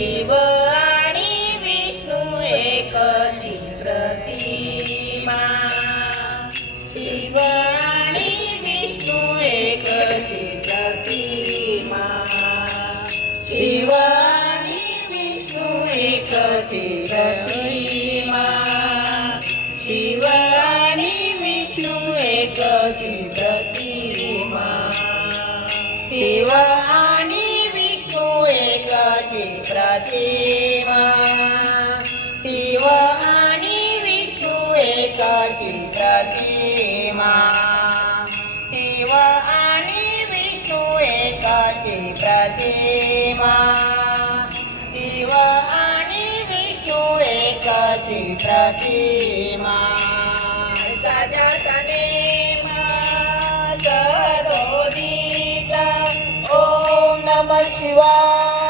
શિવ અને વિષ્ણુ એક જી પ્રતિમા શિવ અને વિષ્ણુ એક જી પ્રતિમા શિવ અને વિષ્ણુ એક જી પ્રતિમા શિવ અને વિષ્ણુ એક જી પ્રતિમા શિવ प्रतिमा शिव आणि विष्णू एकाची प्रतिमा शिव आणि विष्णू एकाची प्रतिमा सजतने सदोदिता ओम नमः शिवाय.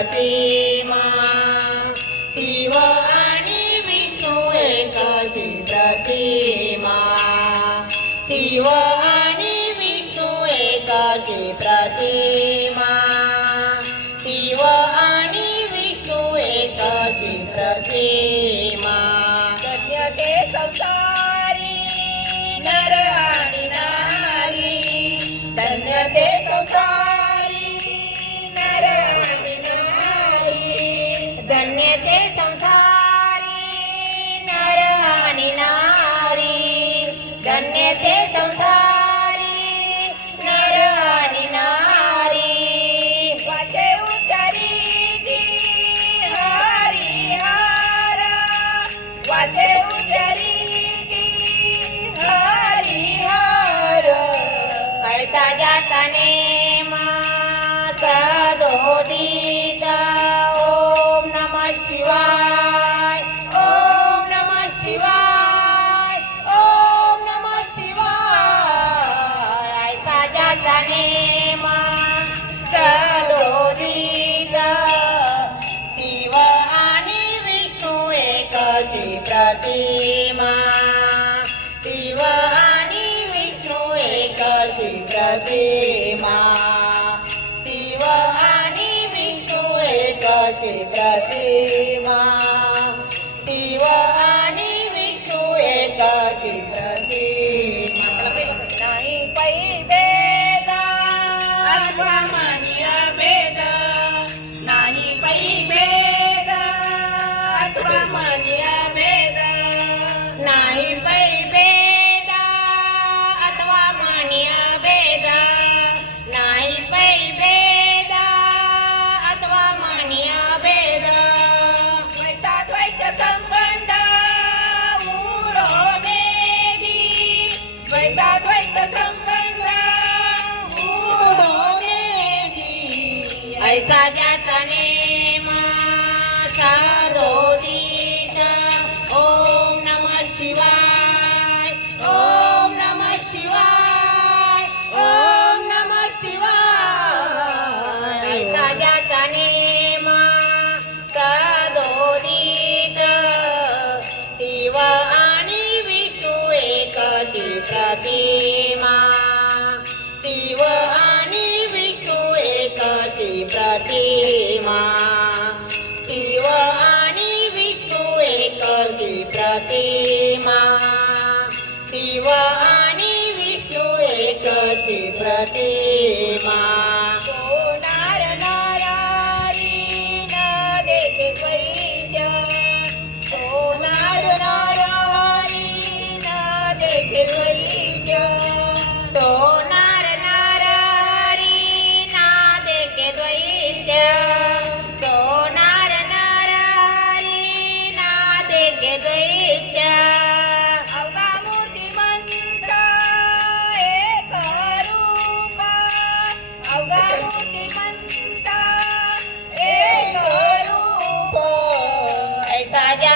ती પ્રદોદિત ઓમ નમ શિવાય ઓમ નમ શિવાય ઓમ નમ શિવાય સાજા તને પ્રદોદિત શિવ અને વિષ્ણુ એક જી પ્રતિમા શિવ અને વિષ્ણુ એક જી सजा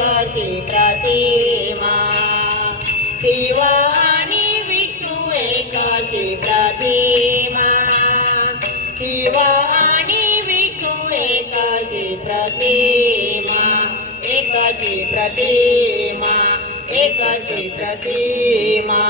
ी प्रतिमा। शिवानि विष्णु एका प्रतिमा। शिवानि विष्णु एका प्रतिमा। एका प्रतिमा एका प्रतिमा।